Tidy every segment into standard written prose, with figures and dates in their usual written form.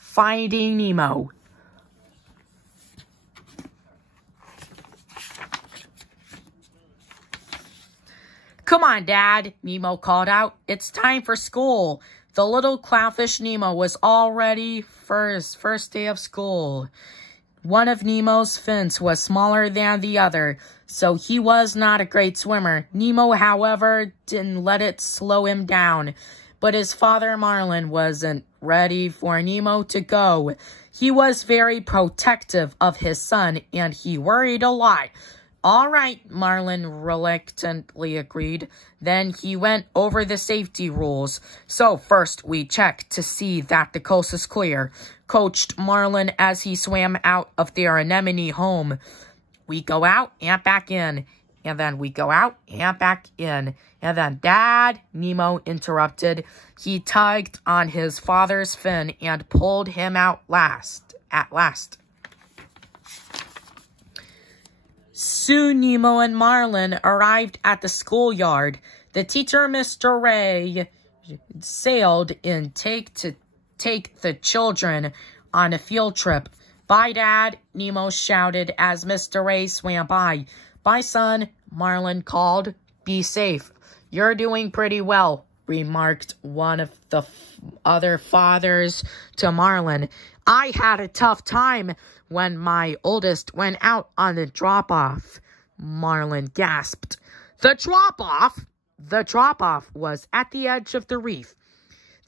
Finding Nemo. Come on, Dad, Nemo called out. It's time for school. The little clownfish Nemo was all ready for his first day of school. One of Nemo's fins was smaller than the other, so he was not a great swimmer. Nemo, however, didn't let it slow him down. But his father, Marlin, wasn't ready for Nemo to go. He was very protective of his son, and he worried a lot. All right, Marlin reluctantly agreed. Then he went over the safety rules. So first we check to see that the coast is clear, coached Marlin as he swam out of their anemone home. We go out and back in, and then we go out and back in. And then Dad, Nemo interrupted. He tugged on his father's fin and pulled him out at last. Soon Nemo and Marlin arrived at the schoolyard. The teacher, Mr. Ray, sailed in to take the children on a field trip. Bye, Dad, Nemo shouted as Mr. Ray swam by. Bye, son, Marlin called. Be safe. You're doing pretty well, remarked one of the other fathers to Marlin. I had a tough time when my oldest went out on the drop-off, Marlin gasped. The drop-off? The drop-off was at the edge of the reef.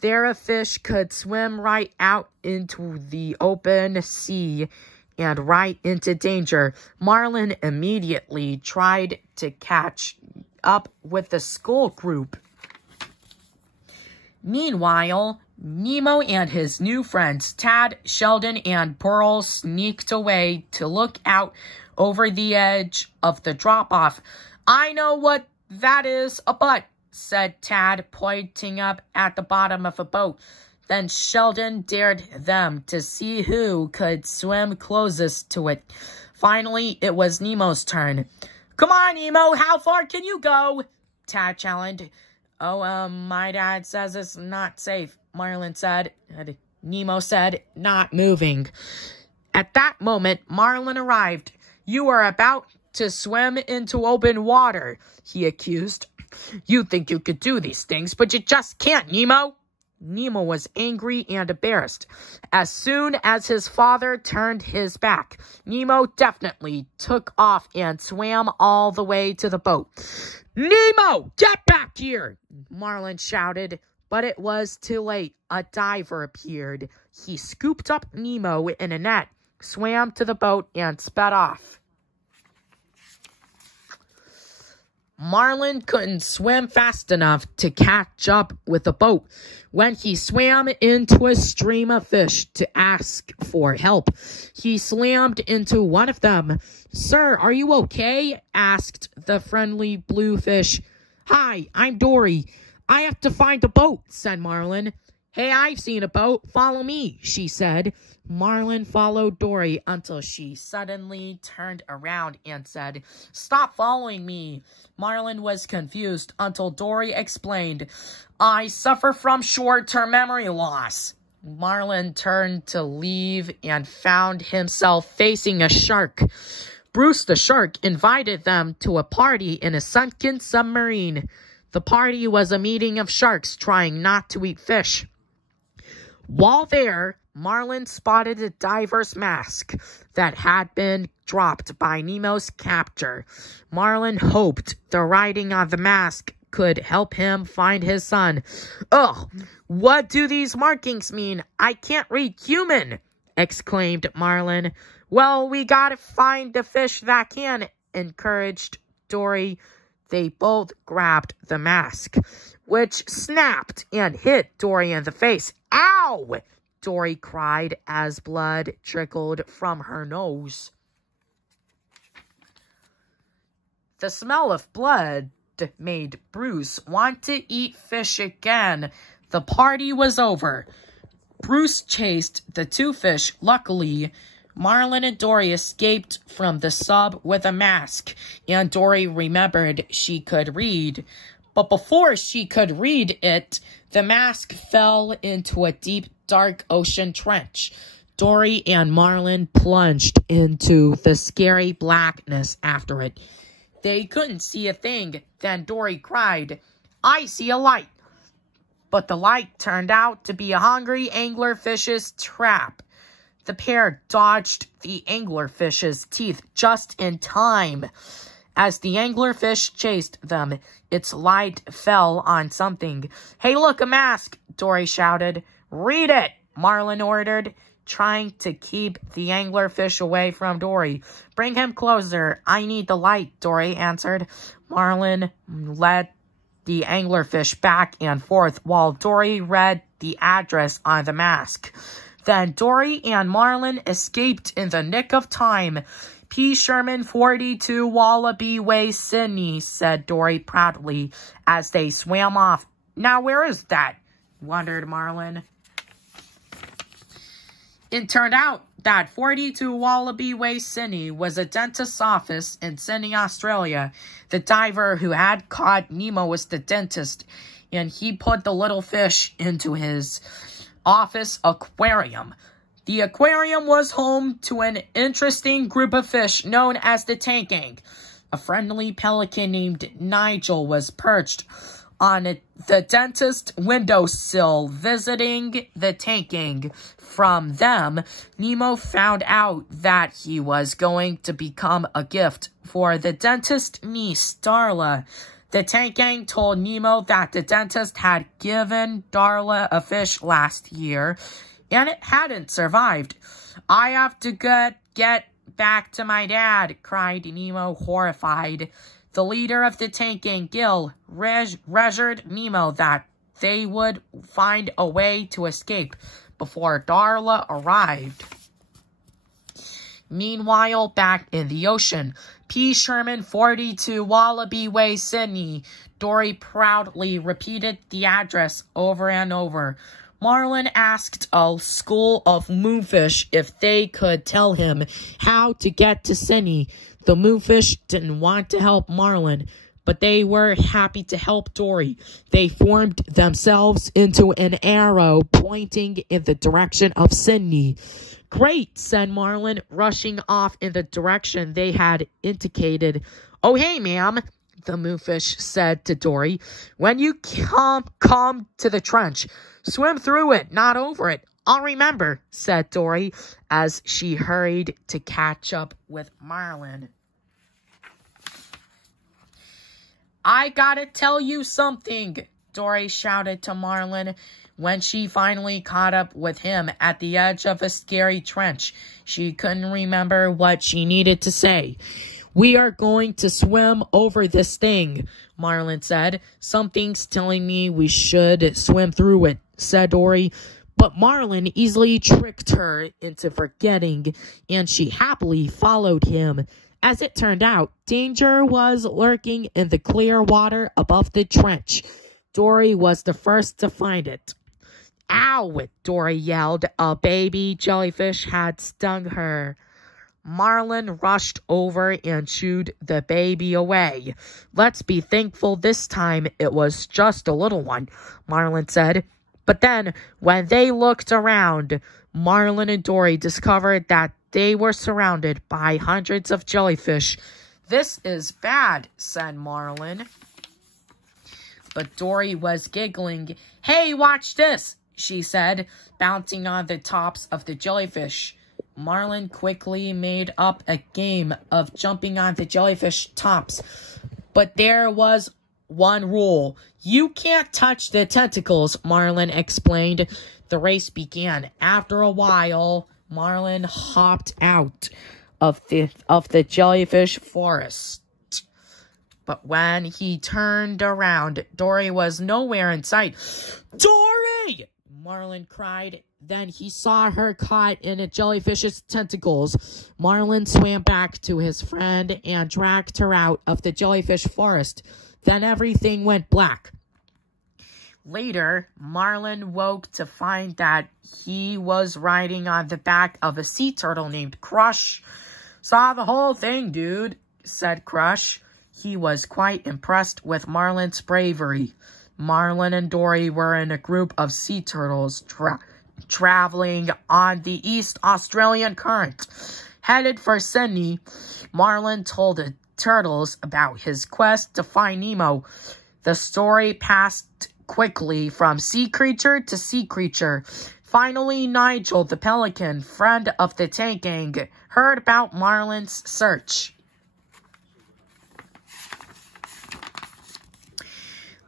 There a fish could swim right out into the open sea and right into danger. Marlin immediately tried to catch up with the school group. Meanwhile, Nemo and his new friends, Tad, Sheldon, and Pearl, sneaked away to look out over the edge of the drop-off. I know what that is, a butt, said Tad, pointing up at the bottom of a boat. Then Sheldon dared them to see who could swim closest to it. Finally, it was Nemo's turn. Come on, Nemo, how far can you go? Tad challenged. Oh, my dad says it's not safe, Marlin said. Nemo said, not moving. At that moment, Marlin arrived. You are about to swim into open water, he accused. You think you could do these things, but you just can't, Nemo. Nemo was angry and embarrassed. As soon as his father turned his back, Nemo definitely took off and swam all the way to the boat. Nemo, get back here, Marlin shouted, but it was too late. A diver appeared. He scooped up Nemo in a net, swam to the boat, and sped off. Marlin couldn't swim fast enough to catch up with the boat. When he swam into a stream of fish to ask for help, he slammed into one of them. Sir, are you okay? Asked the friendly blue fish. Hi, I'm Dory. I have to find a boat, said Marlin. Hey, I've seen a boat. Follow me, she said. Marlin followed Dory until she suddenly turned around and said, Stop following me. Marlin was confused until Dory explained, I suffer from short-term memory loss. Marlin turned to leave and found himself facing a shark. Bruce the shark invited them to a party in a sunken submarine. The party was a meeting of sharks trying not to eat fish. While there, Marlin spotted a diver's mask that had been dropped by Nemo's captor. Marlin hoped the writing on the mask could help him find his son. Ugh, what do these markings mean? I can't read human, exclaimed Marlin. Well, we gotta find the fish that can, encouraged Dory. They both grabbed the mask, which snapped and hit Dory in the face. Ow! Dory cried as blood trickled from her nose. The smell of blood made Bruce want to eat fish again. The party was over. Bruce chased the two fish. Luckily, Marlin and Dory escaped from the sub with a mask, and Dory remembered she could read. But before she could read it, the mask fell into a deep dark ocean trench. Dory and Marlin plunged into the scary blackness after it. They couldn't see a thing. Then Dory cried, "I see a light." But the light turned out to be a hungry anglerfish's trap. The pair dodged the anglerfish's teeth just in time. As the anglerfish chased them, its light fell on something. "Hey, look, a mask!" Dory shouted. "Read it!" Marlin ordered, trying to keep the anglerfish away from Dory. "Bring him closer. I need the light," Dory answered. Marlin led the anglerfish back and forth while Dory read the address on the mask. Then Dory and Marlin escaped in the nick of time. "P. Sherman, 42 Wallaby Way, Sydney," said Dory proudly as they swam off. "Now where is that?" wondered Marlin. It turned out that 42 Wallaby Way, Sydney was a dentist's office in Sydney, Australia. The diver who had caught Nemo was the dentist, and he put the little fish into his office aquarium. The aquarium was home to an interesting group of fish known as the tank gang. A friendly pelican named Nigel was perched on the dentist's windowsill visiting the tank gang. From them, Nemo found out that he was going to become a gift for the dentist's niece, Darla. The tank gang told Nemo that the dentist had given Darla a fish last year, and it hadn't survived. "I have to get back to my dad," cried Nemo, horrified. The leader of the tank gang, Gil, reassured Nemo that they would find a way to escape before Darla arrived. Meanwhile, back in the ocean, P. Sherman, 42 Wallaby Way, Sydney. Dory proudly repeated the address over and over. Marlin asked a school of moonfish if they could tell him how to get to Sydney. The moonfish didn't want to help Marlin, but they were happy to help Dory. They formed themselves into an arrow pointing in the direction of Sydney. "Great," said Marlin, rushing off in the direction they had indicated. "Oh, hey, ma'am," the moonfish said to Dory. "When you come to the trench, swim through it, not over it." "I'll remember," said Dory as she hurried to catch up with Marlin. "I gotta tell you something," Dory shouted to Marlin when she finally caught up with him at the edge of a scary trench. She couldn't remember what she needed to say. "We are going to swim over this thing," Marlin said. "Something's telling me we should swim through it," said Dory. But Marlin easily tricked her into forgetting, and she happily followed him. As it turned out, danger was lurking in the clear water above the trench. Dory was the first to find it. "Ow!" Dory yelled. A baby jellyfish had stung her. Marlin rushed over and shooed the baby away. "Let's be thankful this time it was just a little one," Marlin said. But then, when they looked around, Marlin and Dory discovered that they were surrounded by hundreds of jellyfish. "This is bad," said Marlin. But Dory was giggling. "Hey, watch this," she said, bouncing on the tops of the jellyfish. Marlin quickly made up a game of jumping on the jellyfish tops. But there was one rule. "You can't touch the tentacles," Marlin explained. The race began. After a while, Marlin hopped out of the jellyfish forest. But when he turned around, Dory was nowhere in sight. "Dory!" Marlin cried. Then he saw her caught in a jellyfish's tentacles. Marlin swam back to his friend and dragged her out of the jellyfish forest. Then everything went black. Later, Marlin woke to find that he was riding on the back of a sea turtle named Crush. "Saw the whole thing, dude," said Crush. He was quite impressed with Marlin's bravery. Marlin and Dory were in a group of sea turtles traveling on the East Australian Current. Headed for Sydney, Marlin told the turtles about his quest to find Nemo. The story passed quickly from sea creature to sea creature. Finally, Nigel, the pelican, friend of the tank gang, heard about Marlin's search.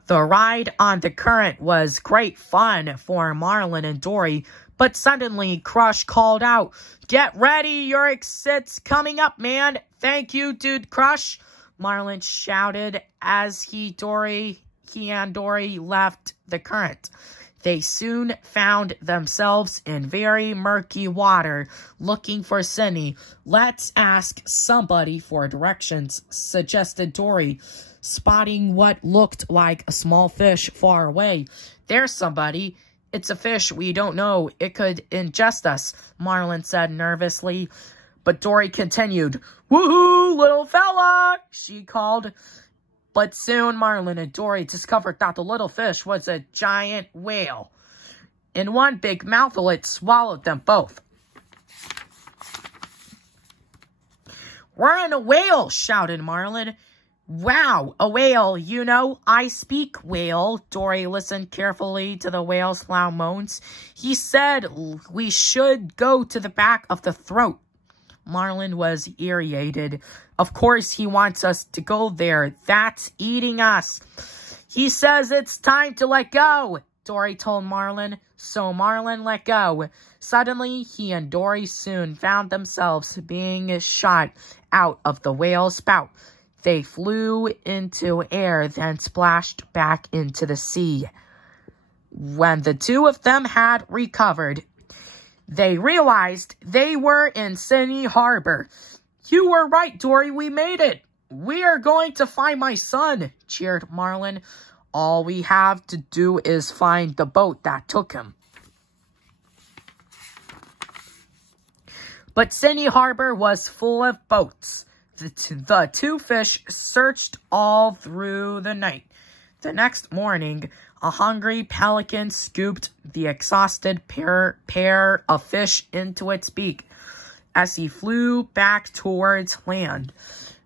The ride on the Current was great fun for Marlin and Dory, but suddenly Crush called out, "Get ready, your exit's coming up, man! Thank you, dude, Crush!" Marlin shouted as he and Dory left the Current. They soon found themselves in very murky water, looking for Sydney. "Let's ask somebody for directions," suggested Dory, spotting what looked like a small fish far away. "There's somebody. It's a fish we don't know. It could ingest us," Marlin said nervously. But Dory continued. "Woohoo, little fella!" she called. But soon Marlin and Dory discovered that the little fish was a giant whale. In one big mouthful, it swallowed them both. "We're in a whale!" shouted Marlin. "Wow, a whale, you know, I speak whale." Dory listened carefully to the whale's loud moans. "He said we should go to the back of the throat." Marlin was irritated. "Of course he wants us to go there. That's eating us." "He says it's time to let go," Dory told Marlin. So Marlin let go. Suddenly, he and Dory soon found themselves being shot out of the whale's spout. They flew into air, then splashed back into the sea. When the two of them had recovered, they realized they were in Sydney Harbor. "You were right, Dory, we made it. We are going to find my son," cheered Marlin. "All we have to do is find the boat that took him." But Sydney Harbor was full of boats. The two fish searched all through the night. The next morning, a hungry pelican scooped the exhausted pair of fish into its beak as he flew back towards land.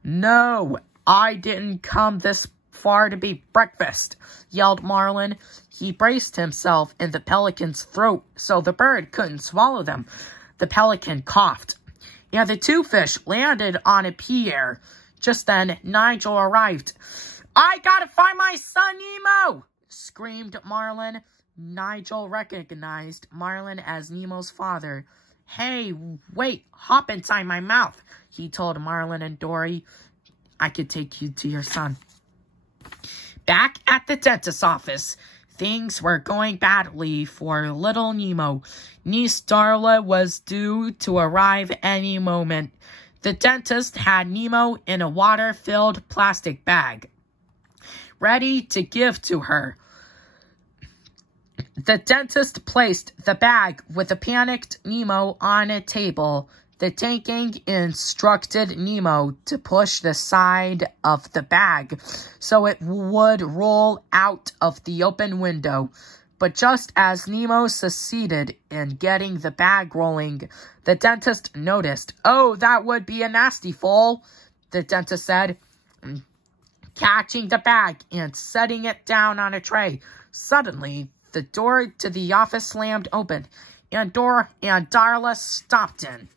"No, I didn't come this far to be breakfast," yelled Marlin. He braced himself in the pelican's throat so the bird couldn't swallow them. The pelican coughed, and the two fish landed on a pier. Just then, Nigel arrived. "I gotta find my son Nemo!" screamed Marlin. Nigel recognized Marlin as Nemo's father. "Hey, wait, hop inside my mouth," he told Marlin and Dory. "I could take you to your son." Back at the dentist's office, things were going badly for little Nemo. Niece Darla was due to arrive any moment. The dentist had Nemo in a water-filled plastic bag, ready to give to her. The dentist placed the bag with a panicked Nemo on a table. The tank gang instructed Nemo to push the side of the bag so it would roll out of the open window. But just as Nemo succeeded in getting the bag rolling, the dentist noticed. "Oh, that would be a nasty fall," the dentist said, catching the bag and setting it down on a tray. Suddenly, the door to the office slammed open, and Darla stopped in.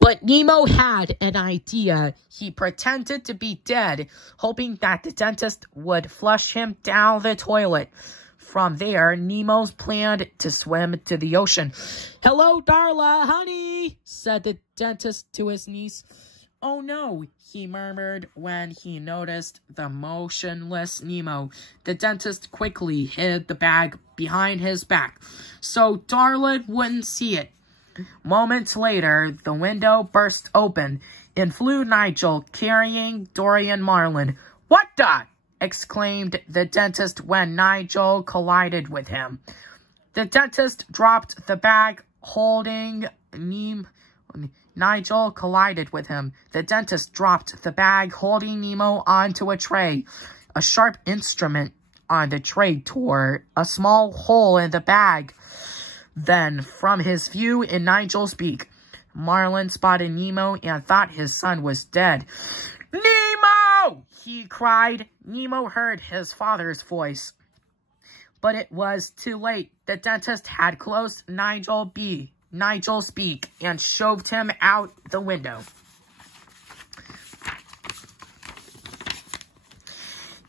But Nemo had an idea. He pretended to be dead, hoping that the dentist would flush him down the toilet. From there, Nemo planned to swim to the ocean. "Hello, Darla, honey," said the dentist to his niece. "Oh no," he murmured when he noticed the motionless Nemo. The dentist quickly hid the bag behind his back, so Darla wouldn't see it. Moments later, the window burst open, and flew Nigel, carrying Dory and Marlin. "What the?" exclaimed the dentist when Nigel collided with him. The dentist dropped the bag, holding Nigel collided with him. The dentist dropped the bag, holding Nemo onto a tray. A sharp instrument on the tray tore a small hole in the bag. Then, from his view in Nigel's beak, Marlin spotted Nemo and thought his son was dead. "Nemo!" he cried. Nemo heard his father's voice, but it was too late. The dentist had closed Nigel's beak and shoved him out the window.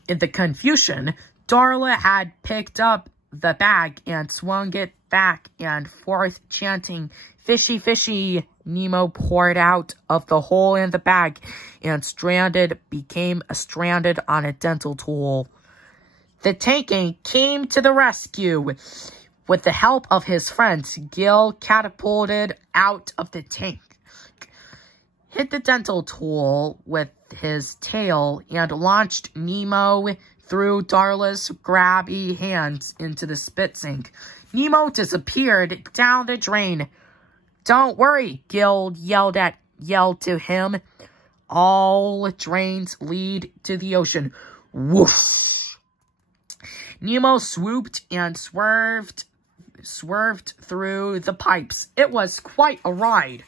In the confusion, Darla had picked up the bag and swung it back and forth, chanting, "Fishy, fishy." Nemo poured out of the hole in the bag and became stranded on a dental tool. The tank came to the rescue. With the help of his friends, Gil catapulted out of the tank, hit the dental tool with his tail, and launched Nemo through Darla's grabby hands into the spit sink. Nemo disappeared down the drain. "Don't worry," Gil yelled to him. "All drains lead to the ocean." Whoosh! Nemo swooped and swerved through the pipes. It was quite a ride.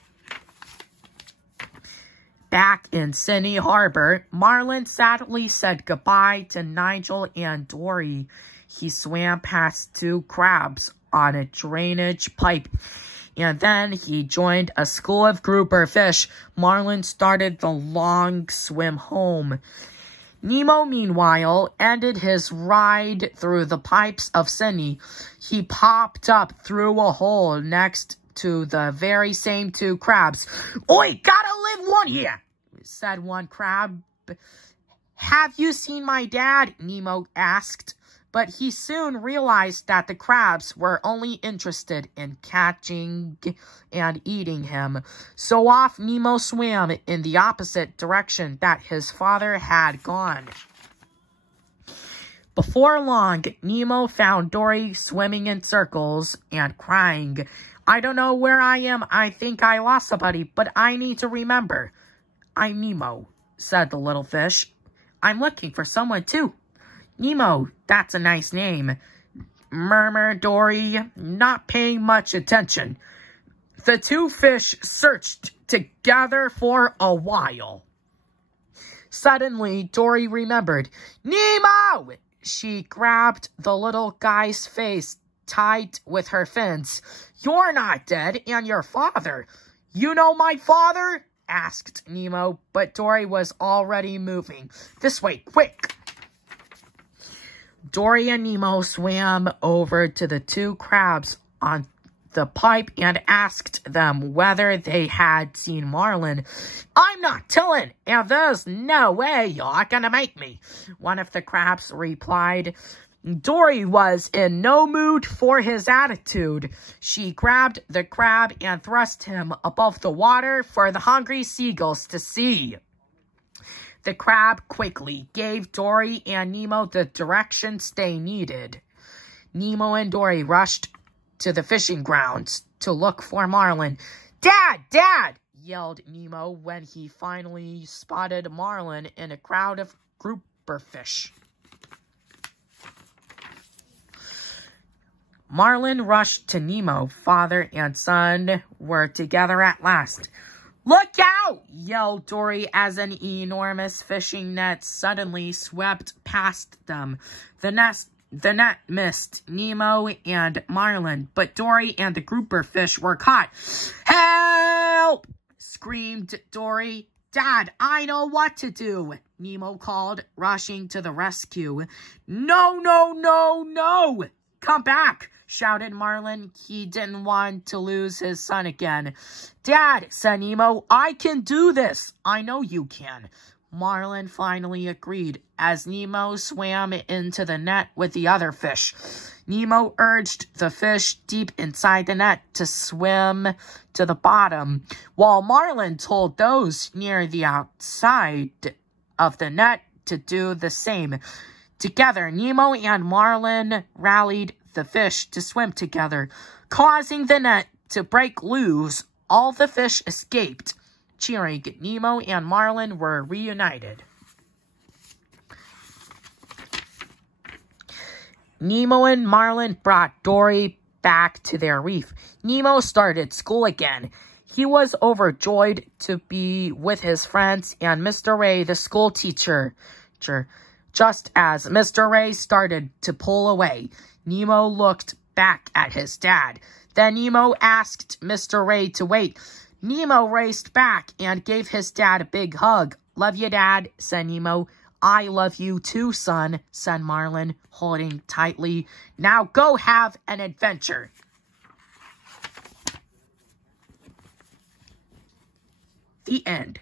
Back in Sydney Harbor, Marlin sadly said goodbye to Nigel and Dory. He swam past 2 crabs on a drainage pipe, and then he joined a school of grouper fish. Marlin started the long swim home. Nemo, meanwhile, ended his ride through the pipes of Sydney. He popped up through a hole next to the very same 2 crabs. "Oi, gotta live one here," said one crab. "Have you seen my dad?" Nemo asked. But he soon realized that the crabs were only interested in catching and eating him. So off Nemo swam in the opposite direction that his father had gone. Before long, Nemo found Dory swimming in circles and crying. "I don't know where I am. I think I lost somebody, but I need to remember." "I'm Nemo," said the little fish. "I'm looking for someone too." "Nemo, that's a nice name," murmured Dory, not paying much attention. The 2 fish searched together for a while. Suddenly, Dory remembered. "Nemo!" She grabbed the little guy's face tight with her fins. "You're not dead, and your father." "You know my father?" asked Nemo, but Dory was already moving. "This way, quick!" Dory and Nemo swam over to the 2 crabs on the pipe and asked them whether they had seen Marlin. "I'm not telling, and there's no way you're gonna make me," one of the crabs replied. Dory was in no mood for his attitude. She grabbed the crab and thrust him above the water for the hungry seagulls to see. The crab quickly gave Dory and Nemo the directions they needed. Nemo and Dory rushed to the fishing grounds to look for Marlin. "Dad! Dad!" yelled Nemo when he finally spotted Marlin in a crowd of grouper fish. Marlin rushed to Nemo. Father and son were together at last. "Look out!" yelled Dory as an enormous fishing net suddenly swept past them. The net missed Nemo and Marlin, but Dory and the grouper fish were caught. "Help!" screamed Dory. "Dad, I know what to do," Nemo called, rushing to the rescue. "No, no, no, no! Come back!" shouted Marlin. He didn't want to lose his son again. "Dad," said Nemo, "I can do this." "I know you can." Marlin finally agreed as Nemo swam into the net with the other fish. Nemo urged the fish deep inside the net to swim to the bottom, while Marlin told those near the outside of the net to do the same. Together, Nemo and Marlin rallied the fish to swim together, causing the net to break loose. All the fish escaped. Cheering, Nemo and Marlin were reunited. Nemo and Marlin brought Dory back to their reef. Nemo started school again. He was overjoyed to be with his friends and Mr. Ray, the school teacher. Just as Mr. Ray started to pull away, Nemo looked back at his dad. Then Nemo asked Mr. Ray to wait. Nemo raced back and gave his dad a big hug. "Love you, Dad," said Nemo. "I love you too, son," said Marlin, holding tightly. "Now go have an adventure." The end.